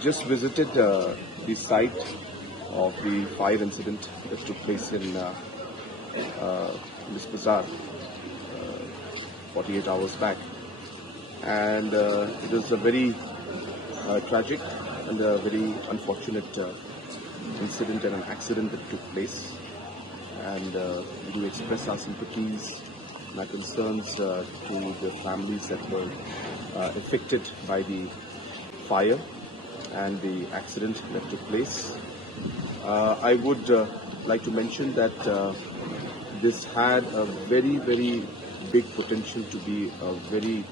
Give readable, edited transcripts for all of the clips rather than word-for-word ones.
Just visited the site of the fire incident that took place in this bazaar 48 hours back, and it was a very tragic and a very unfortunate incident and an accident that took place, and we do express our sympathies and our concerns to the families that were affected by the fire and the accident that took place. I would like to mention that this had a very, very big potential to be a very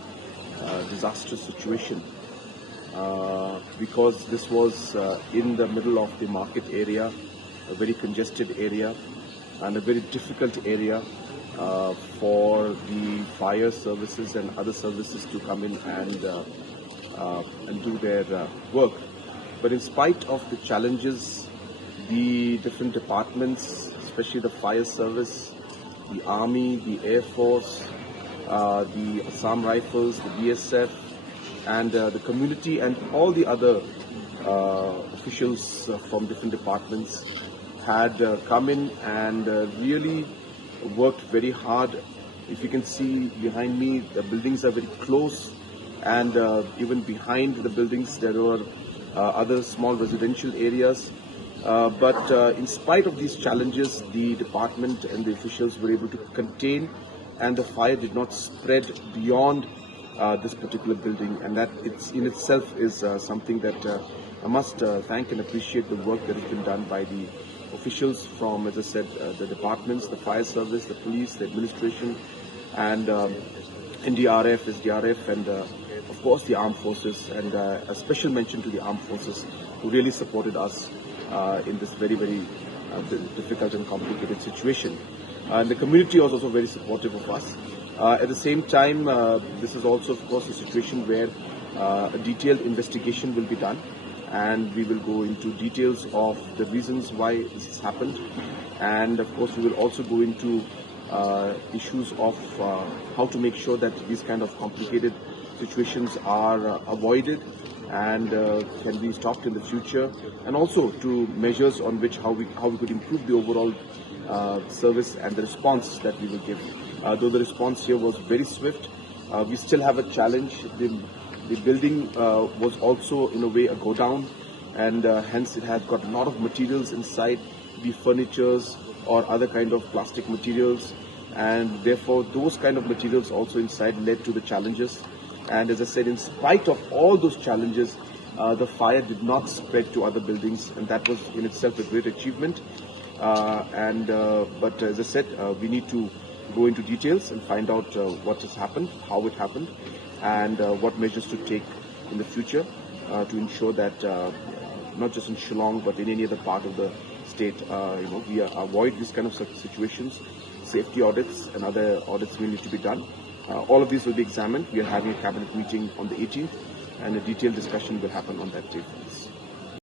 disastrous situation because this was in the middle of the market area, a very congested area and a very difficult area for the fire services and other services to come in and do their work. But in spite of the challenges, the different departments, especially the fire service, the army, the air force, the Assam Rifles, the BSF, and the community and all the other officials from different departments had come in and really worked very hard. If you can see behind me, the buildings are very close, and even behind the buildings there were other small residential areas. But in spite of these challenges, the department and the officials were able to contain, and the fire did not spread beyond this particular building, and that in itself is something that I must thank and appreciate the work that has been done by the officials from, as I said, the departments, the fire service, the police, the administration, and NDRF, SDRF, and of course the armed forces, and a special mention to the armed forces who really supported us in this very, very difficult and complicated situation. And the community was also very supportive of us. At the same time, this is also, of course, a situation where a detailed investigation will be done, and we will go into details of the reasons why this has happened. And of course, we will also go into issues of how to make sure that these kind of complicated situations are avoided and can be stopped in the future, and also to measures on which how we could improve the overall service and the response that we will give. Though the response here was very swift, we still have a challenge. The building was also in a way a go down, and hence it has got a lot of materials inside, be furnitures or other kind of plastic materials, and therefore those kind of materials also inside led to the challenges. And as I said, in spite of all those challenges, the fire did not spread to other buildings, and that was in itself a great achievement. But as I said, we need to go into details and find out what has happened, how it happened, and what measures to take in the future to ensure that not just in Shillong but in any other part of the state, we avoid these kind of situations. Safety audits and other audits will need to be done. All of these will be examined. We are having a cabinet meeting on the 18th, and a detailed discussion will happen on that day for this.